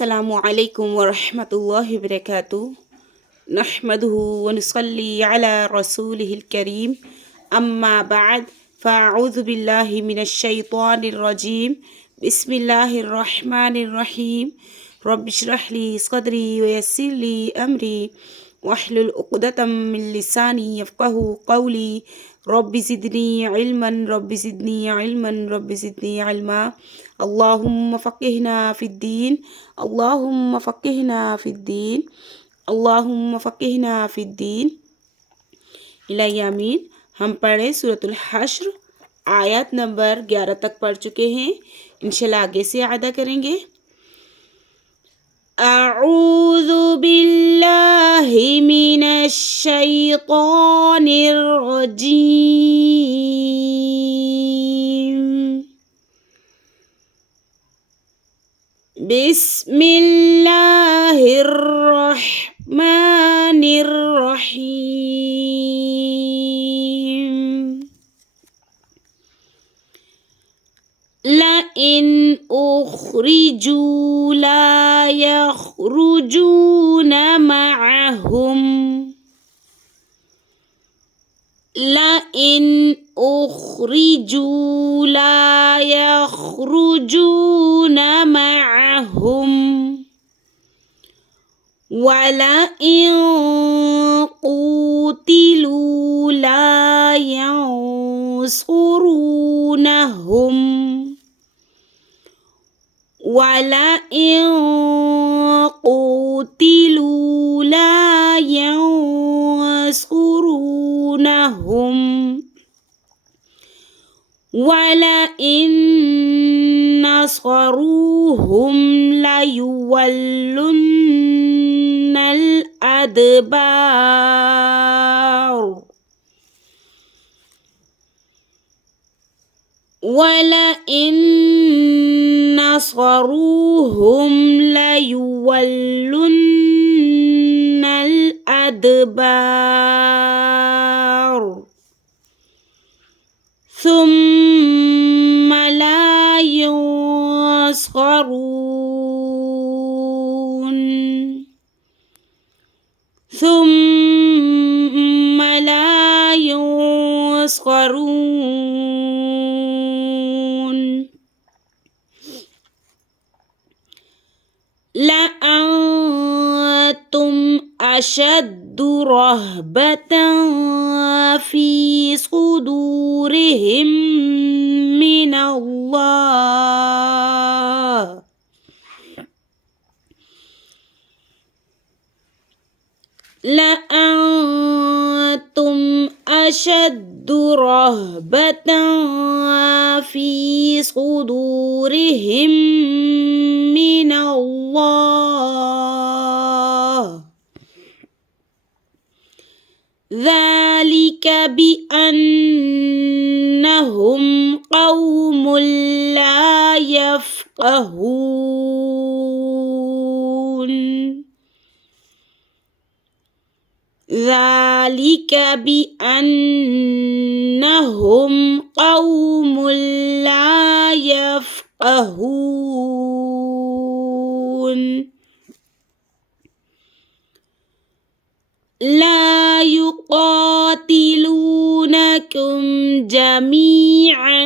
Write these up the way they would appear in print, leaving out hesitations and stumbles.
अस्सलामु अलैकुम वरहमतुल्लाहि वबरकातुहू नहमदुहु व नुसल्ली अला रसूलिहिल करीम अम्मा बाद फ़अऊज़ु बिल्लाहि मिनश शैतानिर रजीम बिस्मिल्लाहिर रहमानिर रहीम रब्बिश्रह ली सदरी व यस्सिर ली अमरी वहलुल उक़दतम मिन लिसानी यफ़क़हू क़ौली रब्बि ज़िदनी इल्मन रब्बि ज़िदनी इल्मन रब्बि ज़िदनी इल्मा अल्लाहुम्मा फ़क़िहना फ़िद्दीन अल्लाहुम्मा फ़क़िहना फ़िद्दीन अल्लाहुम्मा फ़क़िहना फ़िद्दीन इलाही आमीन। हम पढ़े सूरतुल हश्र आयत नंबर 11 तक पढ़ चुके हैं। इंशाल्लाह आगे से अदा करेंगे। अऊज़ु बिल्लाहि मिनश शैतानिर रजीम बिस्मिल्लाहिर रहमानिर रहीम लइन उख़रिजू ला यख़रुजून मअहुम लइन उख़रिजू ला यख़रुजून मअहुम वलइन क़ूतिलू ला यंसुरूनहुम वलइन क़ूतिलू ला यंसुरूनहुम वलइन नसरूहुम लयुवल्लुन्नल अदबार वलइन नसरूहुम लयुवल्लुन्नल अदबार ثم لا ينصرون ثم لا ينصرون لأنتم أشد رهبة في صدورهم من الله لأنتم أشد رهبة في صدورهم من الله ذلك بأنهم قوم لا يفقهون ذلك بأنهم قوم لا يفقهون لا يقاتلونكم جميعا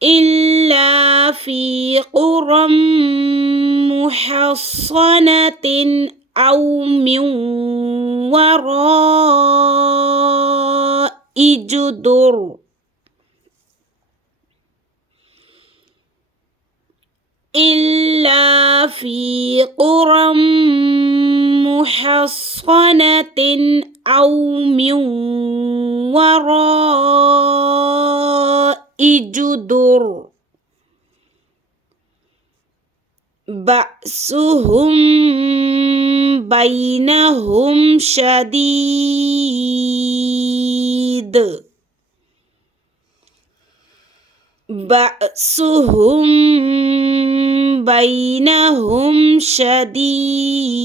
إلا في قرى محصنة أو من وراء جدر إلا في قرى محصنة أو من وراء جدر بأسهم بينهم شديد بأسهم بينهم شديد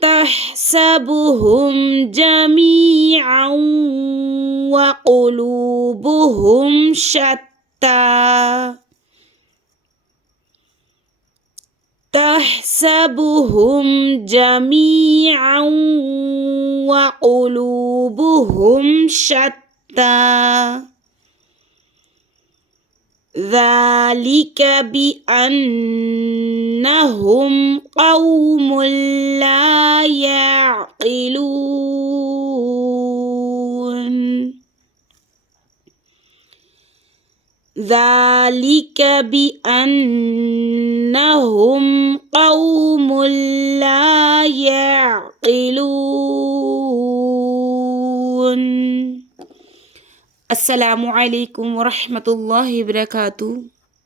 تحسبهم جميعا وقلوبهم شتى تحسبهم جميعا وقلوبهم شتى ذلك بأنهم قوم لا يعقلون ذلك بأنهم قوم لا يعقلون. السلام عليكم ورحمة الله وبركاته.